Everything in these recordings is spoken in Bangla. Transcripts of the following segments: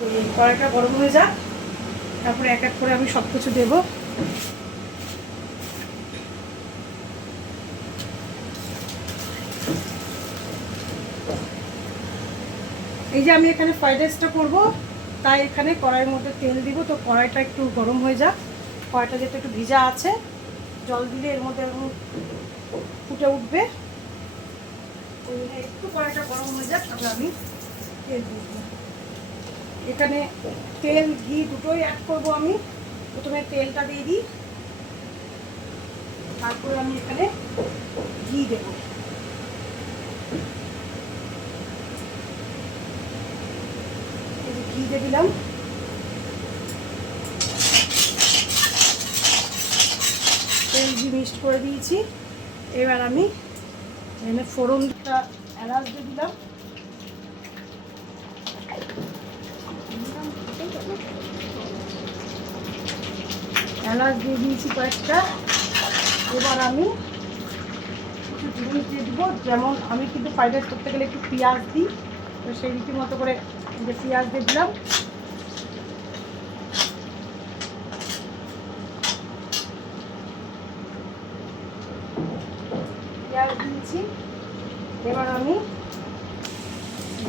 কড়াইটা গরম হয়ে যাক, তারপরে এক এক করে আমি সব কিছু দেবো। এই যে আমি এখানে ফ্রাইড রাইসটা করবো, তাই এখানে কড়াইয়ের মধ্যে তেল দিব। তো কড়াইটা একটু গরম হয়ে যাক, কড়াইটা যেহেতু একটু ভিজা আছে, জল দিলে এর মধ্যে ফুটে উঠবে। একটু কড়াইটা গরম হয়ে যাক, তারপরে আমি তেল দিব। এখানে তেল ঘি দুটোই অ্যাড করবো আমি। প্রথমে তেলটা দিয়ে দিই, তারপরে আমি এখানে ঘি দেবো। ঘি দিয়ে দিলাম, তেল ঘি মিক্সড করে দিয়েছি। এবার আমি এখানে ফোড়নটা এলাচ দিয়ে দিলাম, এলাচ দিয়ে দিয়েছি কয়েকটা। এবার আমি কিছু জিনিস দিয়ে দিব, যেমন আমি কিন্তু ফ্রাইড রাইস করতে গেলে একটু পেঁয়াজ দিই, তো সেই রীতিমতো করে যে পেঁয়াজ দিয়ে দিলাম। পেঁয়াজ দিয়েছি। এবার আমি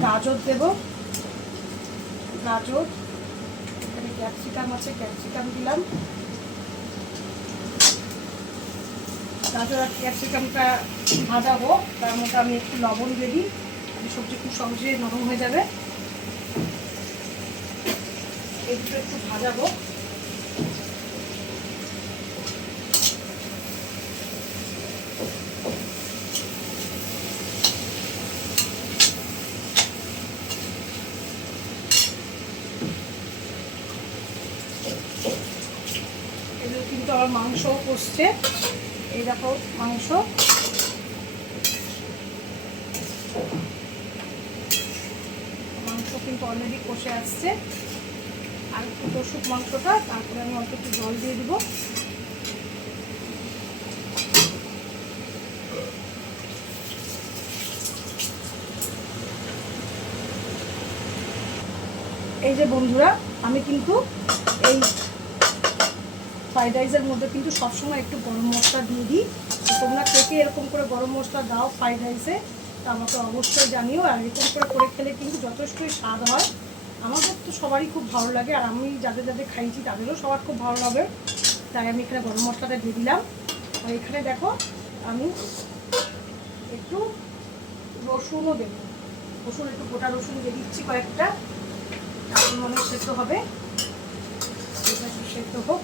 গাজর দেব, গাজর, এখানে ক্যাপসিকাম আছে, ক্যাপসিকাম দিলাম। গাজর আর ক্যাপসিকামটা ভাজা হোক, তার মধ্যে আমি একটু লবণ দিয়ে দিই, সবজি খুব সহজে নরম হয়ে যাবে। একটু একটু ভাজা হোক। এগুলো কিন্তু আমার মাংসও কষছে, এই দেখো মাংস। মাংস কিন্তু অলরেডি কষে আসছে। আর একটু কষুক মাংসটা, তারপরে আমি অল্প একটু জল দিয়ে দিব। এই যে বন্ধুরা, আমি কিন্তু এই ফ্রাইড রাইসের মধ্যে কিন্তু সবসময় একটু গরম মশলা দিয়ে দিই। তোমরা কে কে এরকম করে গরম মশলা দাও ফ্রাইড রাইসে, তা আমাকে অবশ্যই জানিও। আর এরকম করে খেলে কিন্তু যথেষ্টই স্বাদ হয়। আমাদের তো সবারই খুব ভালো লাগে, আর আমি যাদের যাদের খাইছি তাদেরও সবার খুব ভালো লাগে। তাই আমি এখানে গরম মশলাটা দিয়ে দিলাম। আর এখানে দেখো আমি একটু রসুনও দেবো, রসুন একটু গোটা রসুন দিয়ে দিচ্ছি কয়েকটা, তারপর মনে সেদ্ধ হবে। এটা সেদ্ধ হোক,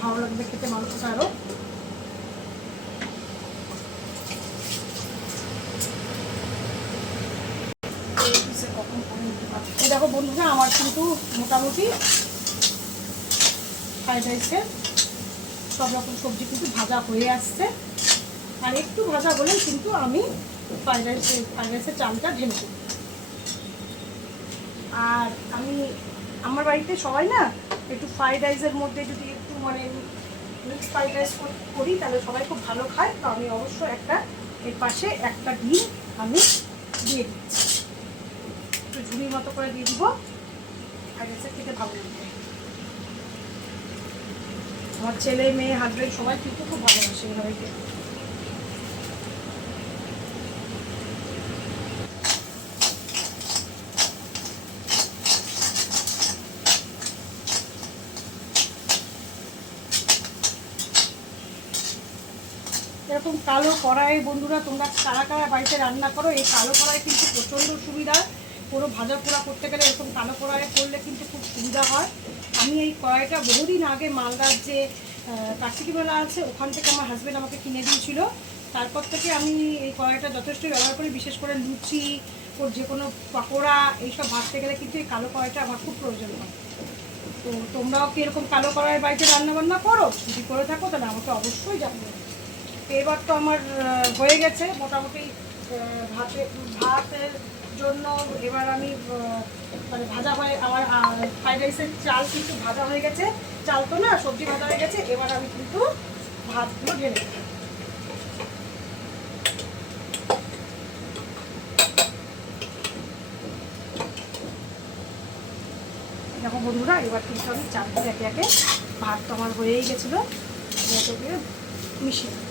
ভালো লাগবে খেতে মাংসটা আরও। এই দেখো বন্ধুরা, আমার কিন্তু মোটামুটি ফ্রাইড রাইসের সব রকম সবজি কিন্তু ভাজা হয়ে আসছে। আর একটু ভাজা হলেই কিন্তু আমি ফ্রাইড রাইসের চালটা ঢেলে দেব। আর আমি আমার বাড়িতে সবাই না একটু ফ্রাইড রাইসের মধ্যে যদি একটু মানে মিক্স ফ্রাইড রাইস করি, তাহলে সবাই খুব ভালো খায়। তো আমি অবশ্যই একটা এর পাশে একটা ডিম আমি দিয়ে দিচ্ছি, একটু ঝুড়ির মতো করে দিয়ে দিব। ফ্রাইড রাইসের খেতে ভালো লাগবে। আমার ছেলে মেয়ে হাজব্যান্ড সবাই কিন্তু খুব ভালোবাসে এভাবে খেতে। এরকম কালো কড়াই বন্ধুরা, তোমরা কারা কারা বাড়িতে রান্না করো, এই কালো কড়াই কিন্তু প্রচণ্ড সুবিধা। কোনো ভাজা পোড়া করতে গেলে এরকম কালো কড়াইয়ে করলে কিন্তু খুব সুবিধা হয়। আমি এই কড়াইটা বহুদিন আগে মালদার যে কার্তিকি মেলা আছে, ওখান থেকে আমার হাজব্যান্ড আমাকে কিনে দিয়েছিল। তারপর থেকে আমি এই কড়াইটা যথেষ্ট ব্যবহার করি, বিশেষ করে লুচি ওর যে কোনো পকোড়া এইসব ভাজতে গেলে কিন্তু এই কালো কড়াইটা আমার খুব প্রয়োজন হয়। তো তোমরাও কি এরকম কালো কড়াইয়ের বাড়িতে রান্নাবান্না করো? যদি করে থাকো তাহলে আমাকে অবশ্যই জানবে। এবার তো আমার হয়ে গেছে মোটামুটি ভাতের জন্য। এবার আমি মানে ভাজা হয়ে আমার ফ্রাইড রাইসের চাল কিন্তু ভাজা হয়ে গেছে, চাল তো না সবজি ভাজা হয়ে গেছে। এবার আমি কিন্তু ভাতগুলো ঢেলে দেবো। দেখো বন্ধুরা, এবার কিন্তু আমি চারদিকে একে একে, ভাত তো আমার হয়েই গেছিলো, একে মিশিয়ে দেবো।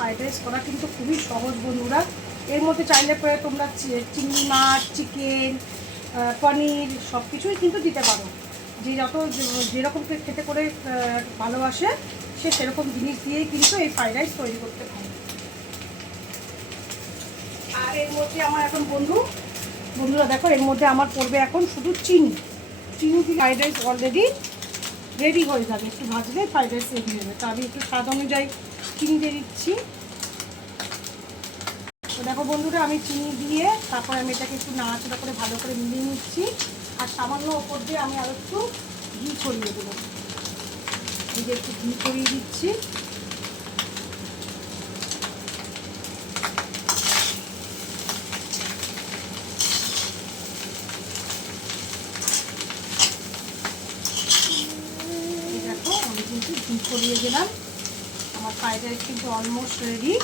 ফ্রাইড রাইস করা কিন্তু খুবই সহজ বন্ধুরা। এর মধ্যে চাইলে পরে তোমরা চিংড়ি মাছ, চিকেন, পনির সব কিছুই কিন্তু দিতে পারো। যে যত যেরকম খেতে করে ভালোবাসে সে সেরকম জিনিস দিয়েই কিন্তু এই ফ্রাইড রাইস তৈরি করতে পারে। আর এর মধ্যে আমার এখন বন্ধুরা দেখো, এর মধ্যে আমার পড়বে এখন শুধু চিনি দিয়ে ফ্রাইড রাইস অলরেডি রেডি হয়ে যাবে। একটু ভাজলে ফ্রাইড রাইস রেডি হবে। তো আমি একটু স্বাদ অনুযায়ী চিনি দিয়ে দিচ্ছি। তো দেখো বন্ধুরা, আমি চিনি দিয়ে তারপর আমি এটাকে একটু নাড়াচাড়া করে ভালো করে মিলিয়ে নিচ্ছি। আর সামান্য ওপর দিয়ে আমি আরও একটু ঘি ছড়িয়ে দেবো। এই যে একটু ঘি ছড়িয়ে দিচ্ছি। দেখো আমি কিন্তু ঘি ছড়িয়ে দিলাম। আমার ফ্রাইড রাইস কিন্তু অলমোস্ট রেডি।